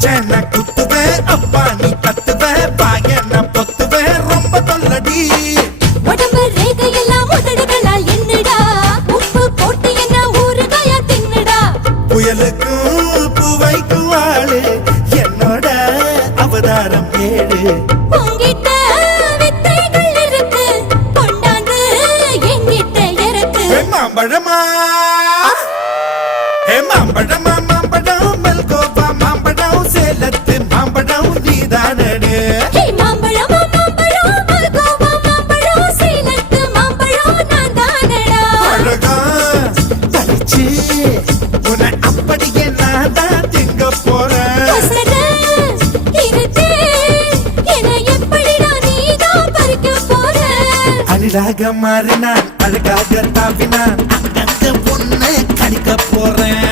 அச்சன குத்துவே அப்பா நீ கத்துவே பாயன பொத்துவே ரொம்ப தொல்லடி உடம்பு ரேகையெல்லாம் உதடுகளால் என்னடா உப்பு போட்டு என்ன ஊறுகாயா தின்னுடா புயலுக்கும் பூவைக்கும் ஆளு என்னோட அவதாரம் ஏழு உங்கிட்ட வித்தைகள் இருக்கு கொண்டாந்து எங்கிட்ட இருக்கு மாம்பழமா மாம்பழமா மாம்பழம் மல்கோவா மாம்பழம் சேலத்து மாம்பழம் நீதானடு மாம்பழமா மாம்பழம் மல்கோவா மாம்பழம் சேலத்து மாம்பழம் நான் தானடா அழகா பறிச்சு உன்னை அப்படியே நான் தான் திங்க போறேன் பசங்க இருட்டே என்னை எப்படிடா நீதான் பறிக்க போற அழகாக மாறினான் அழகாக தாவினான் அங்க பொண்ணு கடிக்க போறேன்